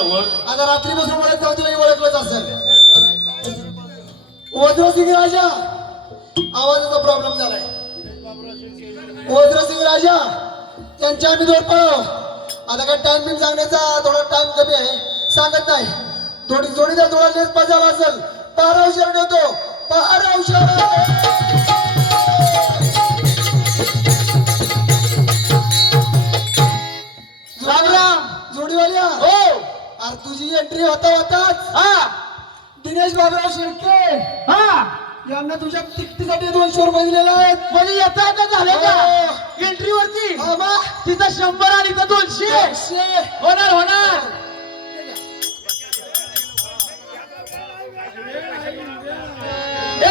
ओळख आता रात्रीपासून ओळख जाऊ तुम्ही ओळखलंच असेल. वज्रसिंग राजा आवाजाचा प्रॉब्लेम झालाय. वज्रसिंग राजा त्यांच्या आम्ही दोन पळव. आता काय टाइम बिम सांगण्याचा थोडा टाइम कमी आहे, सांगत नाही. थोडी जोडीदार थोडा लेस पाजाला असेल. 12 शर्ट होतो 12 शर्ट. जोडीवाल्या हो. अरे तुझी एंट्री होताच दिनेश बाबूराव शेळके यांना तुझ्या तिकटीसाठी 200 रुपये दिलेले आहेत. म्हणजे येता येता झालं का एंट्री वरती तिथं 100 आणि इथं 200 होणार होणार.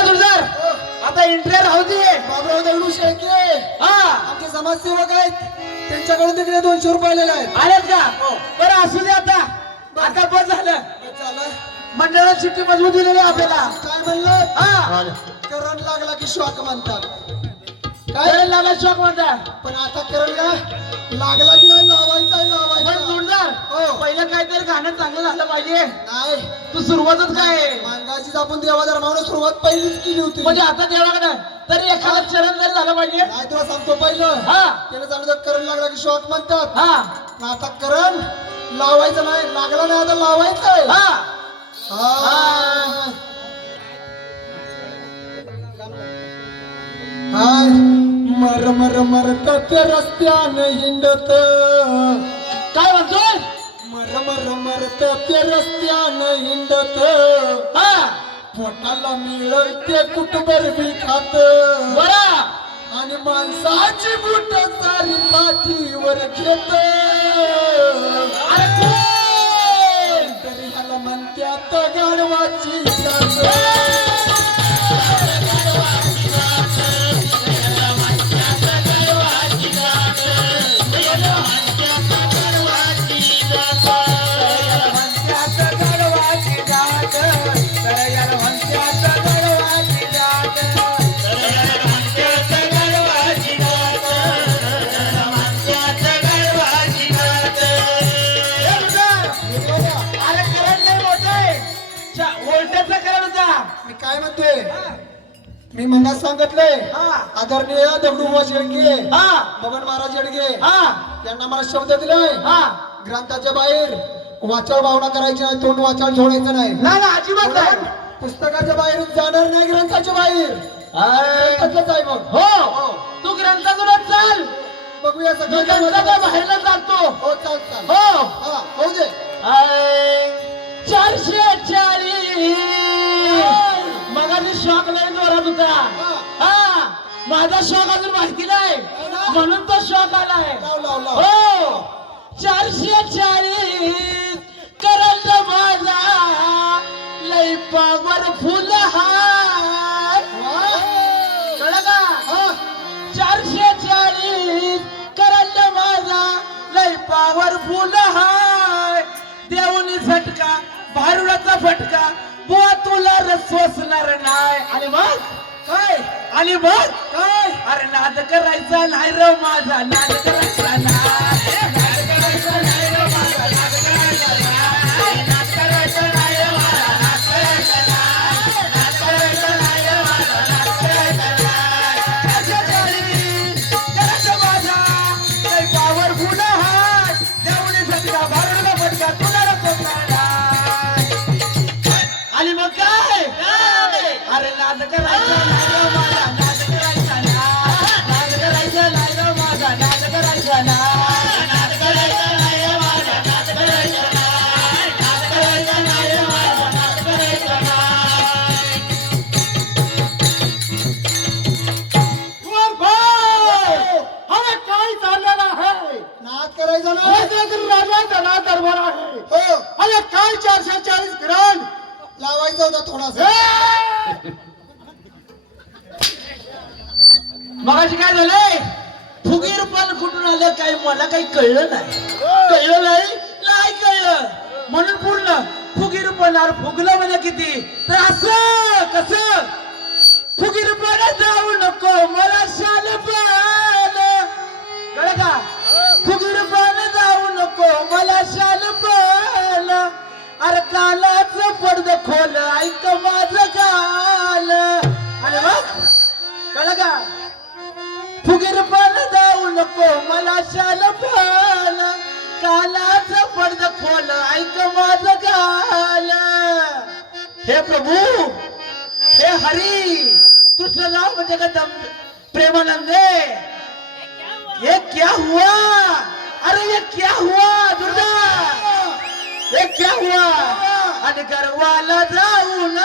दुर्धर आता एंट्री राहू दे. बाबूराव दगडू शेळके आमचे समाजसेवक आहेत, त्यांच्याकडून तिकडे 200 रुपये आलेले आहेत. आलेत का बरं असू दे. आता आता बस झालं. मंडळात शिट्टी मजबूत दिलेली आपल्याला. काय म्हणलं करंट लागला की शॉक म्हणतात. काय लागला शॉक म्हणतात. पण आता करंटला लागला की नाही लावायचा लावायचा. जोरदार पहिलं काहीतरी गाणं चांगलं झालं पाहिजे. नाही तू सुरुवातच काय मांगाचीच आपण देवाधर्मानं सुरुवात पहिलीच केली होती. म्हणजे आता देवाकडे तरी एखादा चरण जरी झालं पाहिजे. नाही तुला सांगतो पहिलं त्याला सांगतो करंट लागला की शॉक म्हणतात. आता करंट लावायचं नाही, लागला नाही आता लावायचंय. मर मर मरत ते रस्त्यानं हिंडत. काय म्हणतोय. मर मर मरत ते रस्त्यानं हिंडत. पोटाला मिळल ते कुटुंबर बी खात. बरं आणि माणसाची बुट सारी पाठीवर घेत. तरी ह्याला म्हणत्यात गाढवाची जात. मी काय म्हणतोय, मी मनात सांगितलंय आदरणीय दगडूबा शेळके बबन महाराज येडगे यांना मला शब्द दिलाय. ग्रंथाच्या बाहेर वाचाळ भावना करायची नाही, तोंड वाचाळ सोडायचं नाही. नाही अजिबात नाही. पुस्तकाच्या बाहेर जाणार नाही, ग्रंथाच्या बाहेर आहे. मग हो तू ग्रंथातूनच चाल. बघूया सगळं ग्रंथाच्या बाहेरला चालतो. हो चाल चाल हो होऊ दे. 440 मगाशी शॉक नाही जोरात होता. माझा शॉक अजून माहिती नाही म्हणून तो शॉक आलाय. हो 440 करंट माझा लई पावर फुल हाय. कळलं का 440 करंट माझा लई पावर फुल हाय. देऊनी फटका भारुडाचा फटका बुवा तुला रसवसणार नाही. आणि मग काय आणि मग काय अरे नाद करायचा नाही र माझा नाद करायचा नाही. नाद करायचा नाही र माझा नाद करायचा नाही. नाद करायचा नाही र माझा नाद करायचा नाही. नाद करायचा नाही र माझा नाद करायचा नाही. करायचा माझा काही पॉवरफुल हाय. देऊनी फटका भारुडाचा फटका तुला रसवसणार नाही. आणि मग काय अरे नाद करायचा नाही र माझा नाद करायचा नाही. नाद करायचा नाही र माझा नाद करायचा नाही. नाद करायचा नाही र माझा नाद करायचा नाही. नाद करायचा नाही र माझा नाद करायचा नाही. अरे काय चाललेलं आहे. नाद करायचा नाही, राजाचा नाद दरबार आहे. हो अरे काय 440 ग्रंथ लावायचा होता थोडासा. मगाशी काय झालंय फुगीर पण कुठून आलं काही मला काही कळलं नाही. कळलं नाही कळलं म्हणून पूर्ण फुगीर पण फुगलं म्हणजे किती तर असं कसं फुगीर पण जाऊ नको मला शाल पण कळलं का. फुगीर पण जाऊ नको मला शाल पण कालाच पडद खोल ऐक माझं गाल आणि मग कळलं का फुगीर पण जाऊ नको मला शाल पाल कालाच पडद खोल ऐक माझं गाल हे प्रभू हे हरी कृष्णराव म्हणजे का प्रेमानंदे ये क्या हुआ अरे ये क्या हुआ दुर्गा ये क्या हुआ आणि गरवाला जाऊन